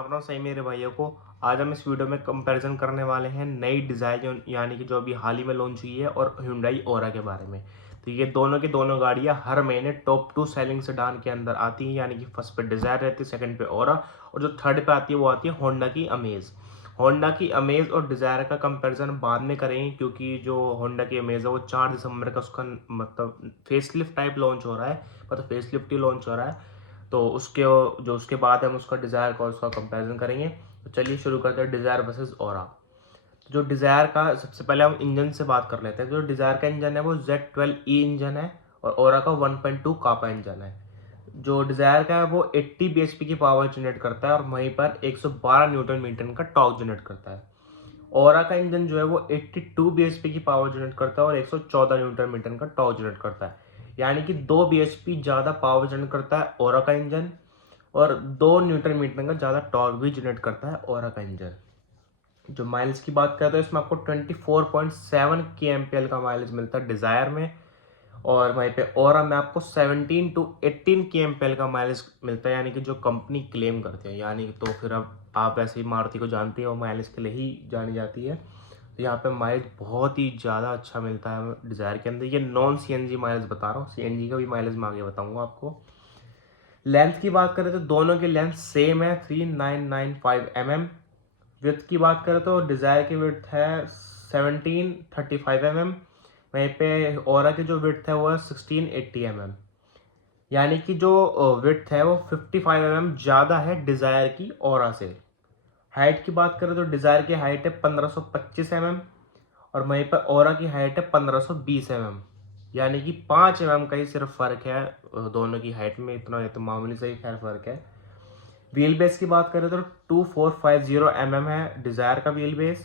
अपना सही मेरे भाइयों को। आज हम इस वीडियो में कंपैरिजन करने वाले हैं नई डिज़ाइन यानी कि जो अभी हाल ही में लॉन्च हुई है और Hyundai ओरा के बारे में। तो ये दोनों की दोनों गाड़ियां हर महीने टॉप 2 सेलिंग सेडान के अंदर आती हैं, यानी कि फर्स्ट पे डिज़ायर रहती है, सेकंड पे ओरा और जो थर्ड पे आती है वो आती है होंडा की अमेज। होंडा की अमेज और डिज़ायर का कंपैरिजन बाद में करेंगे, क्योंकि जो होंडा की अमेज है वो 4 दिसंबर का उसका मतलब फेसलिफ्ट टाइप लॉन्च हो रहा है, मतलब फेसलिफ्ट ही लॉन्च हो रहा है। तो उसके बाद हम उसका डिज़ायर का और उसका कंपैरिजन करेंगे। तो चलिए शुरू करते हैं डिज़ायर वर्सेस ओरा। जो डिज़ायर का सबसे पहले हम इंजन से बात कर लेते हैं। जो डिज़ायर का इंजन है वो Z12E इंजन है और ओरा का 1.2 कापा इंजन है। जो डिज़ायर का है वो 80 bhp की पावर जनरेट करता है और वहीं पर 112 न्यूटन मीटर का टॉर्क जनरेट करता है। ओरा का इंजन जो है वो 82 bhp की पावर जनरेट करता है और 114 न्यूटन मीटर का टॉर्क जनरेट करता है, यानी कि 2 bhp ज़्यादा पावर जनरेट करता है ओरा का इंजन और 2 न्यूटन मीटर का ज़्यादा टॉर्क भी जनरेट करता है ओरा का इंजन। जो माइल्स की बात करें तो इसमें आपको 24.7 kmpl का माइलेज मिलता है डिज़ायर में, और वहीं पे ओरा में आपको 17 to 18 kmpl का माइलेज मिलता है, यानी कि जो कंपनी क्लेम करते हैं। यानी तो फिर अब आप वैसे ही मारुति को जानते हैं और माइलेज के लिए ही जानी जाती है। तो यहाँ पे माइलेज बहुत ही ज़्यादा अच्छा मिलता है डिज़ायर के अंदर। ये नॉन CNG माइलेज बता रहा हूँ, CNG का भी माइलेज मैं आगे बताऊँगा आपको। लेंथ की बात करें तो दोनों की लेंथ सेम है, 3995 mm। विड्थ की बात करें तो डिज़ायर की विड्थ है 1735 mm, वहीं पे ओरा की जो विड्थ है वो है 1680 mm। यानी कि जो विड्थ है वो 55 mm ज़्यादा है डिज़ायर की ओरा से। हाइट की बात करें तो डिज़ायर की हाइट है 1525 mm और वहीं पर ओरा की हाइट है 1520 mm, यानी कि 5 mm का ही सिर्फ फ़र्क है दोनों की हाइट में। इतना तो मामूली सा ही खैर फ़र्क है। व्हील बेस की बात करें तो 2450 mm है डिज़ायर का व्हील बेस,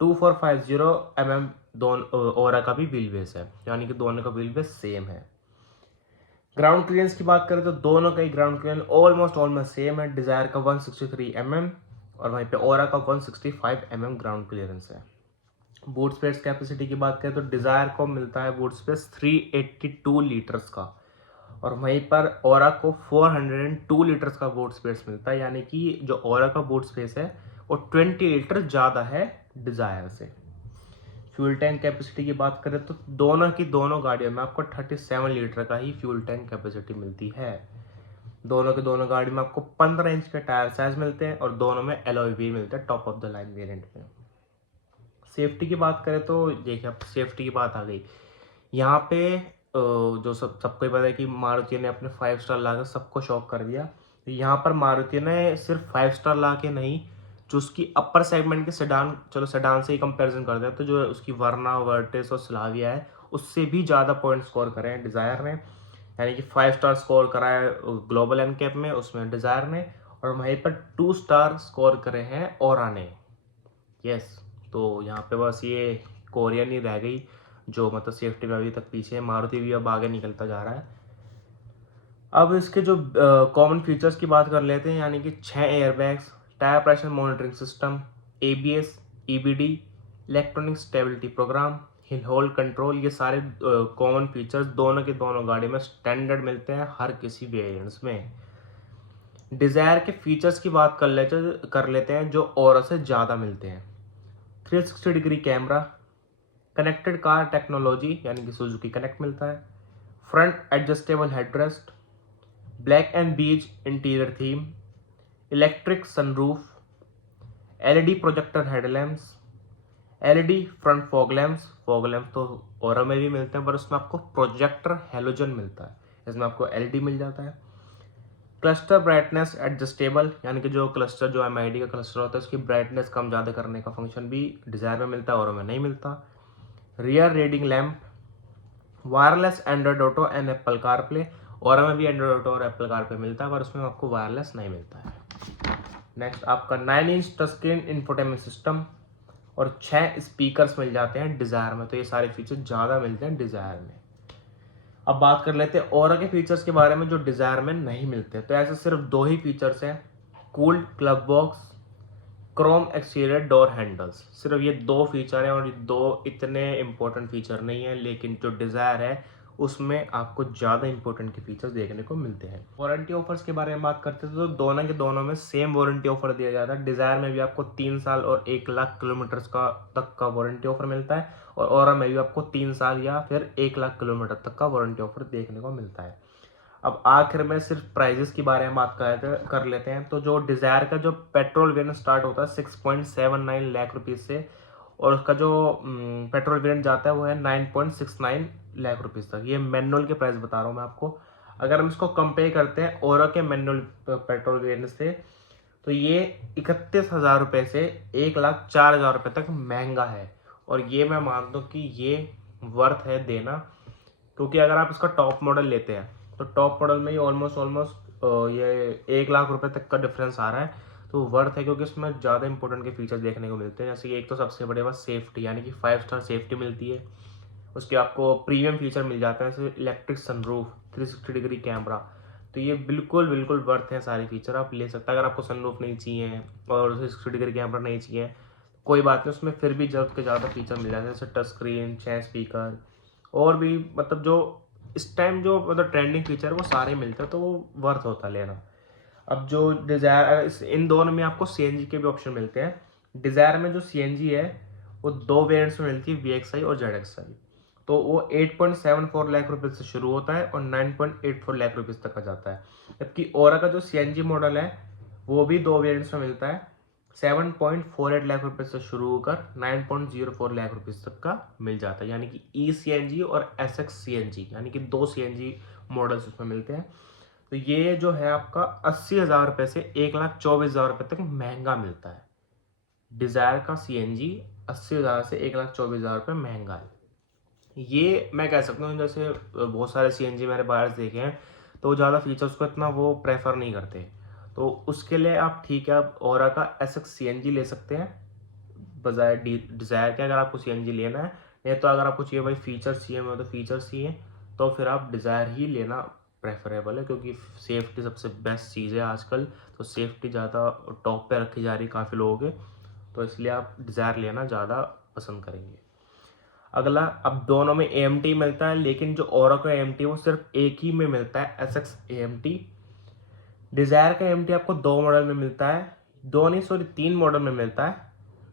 2450 mm दोनों ओरा का भी व्हील बेस है, यानी कि दोनों का व्हील बेस सेम है। ग्राउंड क्लियरेंस की बात करें तो दोनों का ही ग्राउंड क्लियरेंस ऑलमोस्ट सेम है। डिज़ायर का 163 mm और वहीं पे ओरा का 165 mm ग्राउंड क्लियरेंस है। बूट स्पेस कैपेसिटी की बात करें तो डिज़ायर को मिलता है बूट स्पेस 382 लीटर्स का और वहीं पर ओरा को 402 लीटर्स का बूट स्पेस मिलता है, यानी कि जो ओरा का बूट स्पेस है वो 20 लीटर ज़्यादा है डिज़ायर से। फ्यूल टैंक कैपेसिटी की बात करें तो दोनों की दोनों गाड़ियों में आपको 37 लीटर का ही फ्यूल टैंक कैपेसिटी मिलती है। दोनों के दोनों गाड़ी में आपको 15 इंच के टायर साइज मिलते हैं और दोनों में एलॉय व्हील मिलता है top of the line variant में। सेफ्टी की बात करें तो देखिए अब सेफ्टी की बात आ गई यहाँ पे। जो सबको ही पता है कि मारुति ने अपने 5 स्टार ला कर सबको शॉक कर दिया। यहाँ पर मारुति ने सिर्फ 5 स्टार ला के नहीं, जो उसकी अपर सेगमेंट के सेडान, चलो सेडान से ही कंपैरिजन करते हैं, तो जो उसकी वर्ना, वर्टिस और स्लाविया है उससे भी ज़्यादा पॉइंट स्कोर करे हैं डिज़ायर ने। यानी कि 5 स्टार स्कोर करा है ग्लोबल एनकैप में, उसमें डिज़ायर ने, और वहीं पर 2 स्टार स्कोर करे हैं ओरा ने। यस, तो यहाँ पे बस ये कोरियन ही रह गई जो मतलब सेफ्टी में अभी तक पीछे है। मारुति भी अब आगे निकलता जा रहा है। अब इसके जो कॉमन फीचर्स की बात कर लेते हैं, यानी कि 6 airbags, tyre pressure monitoring system, ABS, EBD, electronic stability programme, hill hold control, ये सारे कॉमन फीचर्स दोनों के दोनों गाड़ी में स्टैंडर्ड मिलते हैं हर किसी वेरिएंट्स में। डिज़ायर के फीचर्स की बात कर लेते हैं जो ओरा से ज़्यादा मिलते हैं। 360 degree camera, connected car technology यानी कि सुजुकी कनेक्ट मिलता है, front adjustable headrest, black and beige interior theme, electric sunroof, LED projector headlamps, LED front fog lamps. Fog lamps तो ओरा में भी मिलते हैं पर उसमें आपको प्रोजेक्टर हेलोजन मिलता है, इसमें आपको LED मिल जाता है। क्लस्टर ब्राइटनेस एडजस्टेबल, यानी कि जो क्लस्टर जो MID का क्लस्टर होता है उसकी ब्राइटनेस कम ज़्यादा करने का फंक्शन भी डिज़ायर में मिलता है, ओरा में नहीं मिलता। Rear reading lamp, wireless Android Auto and Apple CarPlay. Aura में भी एंड्रॉयड ऑटो और एप्पल कारप्ले मिलता है पर उसमें आपको वायरलेस नहीं मिलता है। नेक्स्ट आपका 9 inch touch screen infotainment system और 6 स्पीकर्स मिल जाते हैं डिज़ायर में। तो ये सारे फीचर ज़्यादा मिलते हैं डिज़ायर में। अब बात कर लेते हैं ओरा के फीचर्स के बारे में जो डिज़ायर में नहीं मिलते। तो ऐसे सिर्फ 2 ही फीचर्स हैं, cooled club box, Chrome exterior door handles. सिर्फ ये 2 फीचर हैं और ये 2 इतने इंपॉर्टेंट फीचर नहीं है, लेकिन जो डिज़ायर है उसमें आपको ज़्यादा इंपॉर्टेंट के फीचर्स देखने को मिलते हैं। वारंटी ऑफर्स के बारे में बात करते हैं तो दोनों के दोनों में सेम वारंटी ऑफर दिया जाता है। डिज़ायर में भी आपको 3 साल और 1 लाख किलोमीटर्स का तक का वारंटी ऑफर मिलता है, और ओरा में भी आपको 3 साल या फिर 1 लाख किलोमीटर तक का वारंटी ऑफर देखने को मिलता है। अब आखिर में सिर्फ प्राइजेस के बारे में बात कर लेते हैं। तो जो डिज़ायर का जो पेट्रोल वेरिएंट स्टार्ट होता है 6.79 लाख रुपीज़ से, और उसका जो पेट्रोल वेरिएंट जाता है वो है 9.69 लाख रुपीज़ तक। ये मैनुअल के प्राइस बता रहा हूँ मैं आपको। अगर हम इसको कंपेयर करते हैं ओरा के मैनुअल पेट्रोल वेरिएंट से, तो ये 31,000 रुपये से 1,04,000 रुपये तक महंगा है। और ये मैं मानता हूँ कि ये वर्थ है देना, क्योंकि अगर आप इसका टॉप मॉडल लेते हैं तो टॉप मॉडल में ये ऑलमोस्ट ये 1 लाख रुपए तक का डिफरेंस आ रहा है। तो वर्थ है, क्योंकि इसमें ज़्यादा इंपॉर्टेंट के फीचर देखने को मिलते हैं। जैसे कि एक तो सबसे बड़े बात सेफ्टी, यानी कि 5 स्टार सेफ्टी मिलती है। उसके आपको प्रीमियम फीचर मिल जाते हैं, जैसे इलेक्ट्रिक सनरूफ, 360 डिग्री कैमरा। तो ये बिल्कुल बिल्कुल वर्थ है, सारे फीचर आप ले सकते हैं। अगर आपको सनरूफ नहीं चाहिए और 360 डिग्री कैमरा नहीं चाहिए, कोई बात नहीं, उसमें फिर भी ज़रूरत के ज़्यादा फीचर मिल जाते हैं, जैसे टच स्क्रीन, 6 स्पीकर, और भी मतलब जो इस टाइम जो मतलब ट्रेंडिंग फीचर वो सारे मिलते हैं, तो वो वर्थ होता है लेना। अब जो डिज़ायर, इन दोनों में आपको सीएनजी के भी ऑप्शन मिलते हैं। डिज़ायर में जो सीएनजी है वो 2 वेरिएंट्स में मिलती है, वीएक्सआई और जेडएक्सआई। तो वो 8.74 लाख रुपए से शुरू होता है और 9.84 लाख रुपीज़ तक का जाता है। जबकि ओरा का जो सीएनजी मॉडल है वो भी 2 वेरिएंट्स में मिलता है, 7.48 लाख रुपए से शुरू होकर 9.04 लाख रुपीज़ तक का मिल जाता है। यानी कि ई सीएनजी और एसएक्स सीएनजी, यानी कि 2 सीएनजी मॉडल्स उसमें मिलते हैं। तो ये जो है आपका 80,000 रुपये से 1,24,000 रुपये तक महंगा मिलता है। डिज़ायर का सीएनजी 80,000 से 1,24,000 रुपये महंगा है। ये मैं कह सकता हूँ, जैसे बहुत सारे सीएनजी मैंने बायर्स देखे हैं तो ज़्यादा फीचर्स को इतना वो प्रेफर नहीं करते। तो उसके लिए आप ठीक है, आप ओरा का एसएक्स सीएनजी ले सकते हैं बजाय डिज़ायर के, अगर आपको सीएनजी लेना है। नहीं तो अगर आपको चाहिए भाई फीचर्स चाहिए, मैं तो फीचर्स चाहिए, तो फिर आप डिज़ायर ही लेना प्रेफरेबल है, क्योंकि सेफ्टी सबसे बेस्ट चीज़ है आजकल। तो सेफ्टी ज़्यादा टॉप पे रखी जा रही है काफ़ी लोगों के, तो इसलिए आप डिज़ायर लेना ज़्यादा पसंद करेंगे। अगला, अब दोनों में AMT मिलता है, लेकिन जो ओरा का AMT वो सिर्फ एक ही में मिलता है, एसएक्स AMT। डिज़ायर का AMT आपको 2 मॉडल में मिलता है, 2 नहीं सॉरी 3 मॉडल में मिलता है,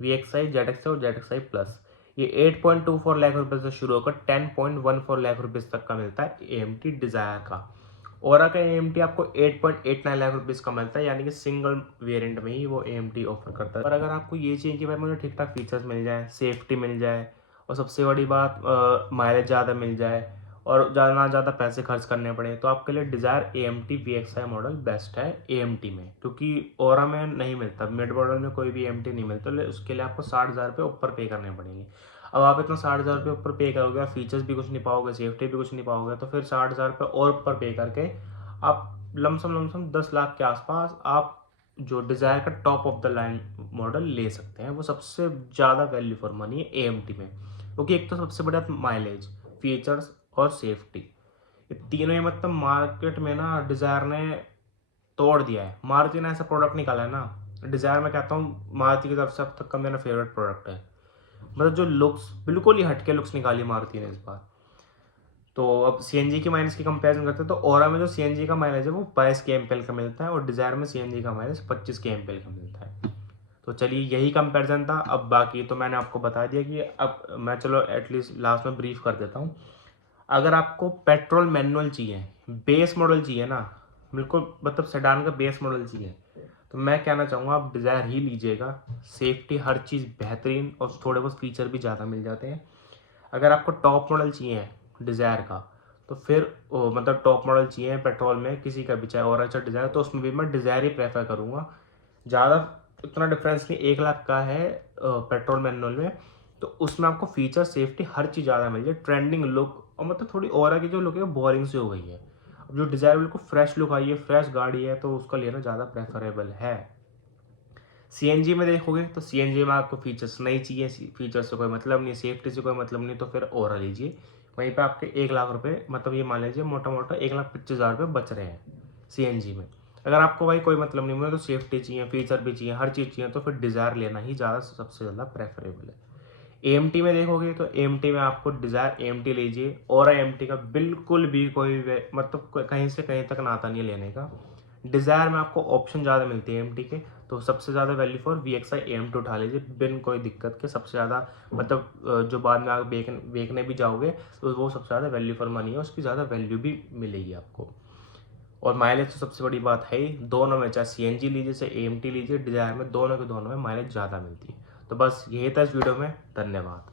VXI, ZXI और ZXI प्लस। ये 8.24 लाख रुपए से शुरू होकर 10.14 लाख रुपीज़ तक का मिलता है AMT डिज़ायर का। ओरा का AMT आपको 8.89 लाख रुपीज़ का मिलता है, यानी कि सिंगल वेरिएंट में ही वो AMT ऑफर करता है। और अगर आपको ये चाहिए कि भाई मुझे ठीक ठाक फीचर्स मिल जाए, सेफ्टी मिल जाए, और सबसे बड़ी बात माइलेज ज़्यादा मिल जाए, और ज़्यादा पैसे खर्च करने पड़े, तो आपके लिए desire AMT VXI model best है AMT में, क्योंकि ओरा में नहीं मिलता, मिड मॉडल में कोई भी AMT नहीं मिलता। उसके लिए आपको 60,000 रुपये ऊपर पे करने पड़ेंगे। अब आप इतना 60,000 रुपये ऊपर पे करोगे, फीचर्स भी कुछ नहीं पाओगे, सेफ्टी भी कुछ नहीं पाओगे, तो फिर 60,000 रुपये और ऊपर पे करके आप लमसम 10 लाख के आसपास आप जो डिज़ायर का top of the line model ले सकते हैं। वो सबसे ज़्यादा वैल्यू फॉर मनी है AMT में, क्योंकि एक तो सबसे बड़ा माइलेज, फीचर्स और सेफ्टी, ये तीनों ही मतलब मार्केट में ना डिज़ायर ने तोड़ दिया है। मारुति ने ऐसा प्रोडक्ट निकाला है ना, डिज़ायर मैं कहता हूँ मारुति की तरफ से अब तक का मेरा फेवरेट प्रोडक्ट है। मतलब जो लुक्स, बिल्कुल ही हटके लुक्स निकाली मारुति ने इस बार। तो अब सीएनजी की माइलेज की कंपैरिजन करते हैं तो ओरा में जो सीएनजी का माइलेज है वो 22 kmpl का मिलता है, और डिज़ायर में सीएनजी का माइलेज 25 kmpl का मिलता है। तो चलिए यही कंपैरिजन था। अब बाकी तो मैंने आपको बता दिया कि अब मैं चलो एटलीस्ट लास्ट में ब्रीफ कर देता हूँ। अगर आपको पेट्रोल मैनुअल चाहिए, बेस मॉडल चाहिए ना, बिल्कुल मतलब सेडान का बेस मॉडल चाहिए, तो मैं कहना चाहूँगा आप डिज़ायर ही लीजिएगा। सेफ्टी हर चीज़ बेहतरीन, और थोड़े बहुत फीचर भी ज़्यादा मिल जाते हैं। अगर आपको टॉप मॉडल चाहिए डिज़ायर का, तो फिर मतलब टॉप मॉडल चाहिए पेट्रोल में किसी का भी, चाहे और अच्छा डिज़ायर, तो उसमें भी मैं डिज़ायर ही प्रेफर करूँगा। ज़्यादा उतना डिफरेंस नहीं, 1 लाख का है पेट्रोल मैनुअल में, तो उसमें आपको फीचर, सेफ्टी, हर चीज़ ज़्यादा मिल जाए, ट्रेंडिंग लुक, और मतलब थोड़ी ओरा की जो लुक है बोरिंग सी हो गई है। अब जो डिज़ायर बिल्कुल फ्रेश लुक आई है, फ्रेश गाड़ी है, तो उसका लेना ज़्यादा प्रेफरेबल है। सीएनजी में देखोगे तो सीएनजी में आपको फीचर्स नहीं चाहिए, फीचर्स से कोई मतलब नहीं, सेफ्टी से कोई मतलब नहीं, तो फिर ओरा लीजिए। वहीं पे आपके 1 लाख रुपए, मतलब ये मान लीजिए मोटा मोटा 1,25,000 रुपये बच रहे हैं सीएनजी में। अगर आपको भाई कोई मतलब नहीं, मुझे तो सेफ्टी चाहिए, फीचर भी चाहिए, हर चीज़ चाहिए, तो फिर डिज़ायर लेना ही ज़्यादा सबसे ज़्यादा प्रेफरेबल है। AMT में देखोगे तो AMT में आपको डिज़ायर AMT लीजिए, और AMT का बिल्कुल भी कोई मतलब कहीं से कहीं तक नाता नहीं है लेने का। डिज़ायर में आपको ऑप्शन ज़्यादा मिलती है AMT के, तो सबसे ज़्यादा वैल्यू फॉर VXI AMT उठा लीजिए बिन कोई दिक्कत के। सबसे ज़्यादा मतलब जो बाद में आप बेचने भी जाओगे तो वो सबसे ज़्यादा वैल्यू फॉर मनी है, उसकी ज़्यादा वैल्यू भी मिलेगी आपको। और माइलेज तो सबसे बड़ी बात है ही, दोनों में चाहे CNG लीजिए चाहे AMT लीजिए, डिज़ायर में दोनों के दोनों में माइलेज ज़्यादा मिलती है। तो बस यही था इस वीडियो में, धन्यवाद।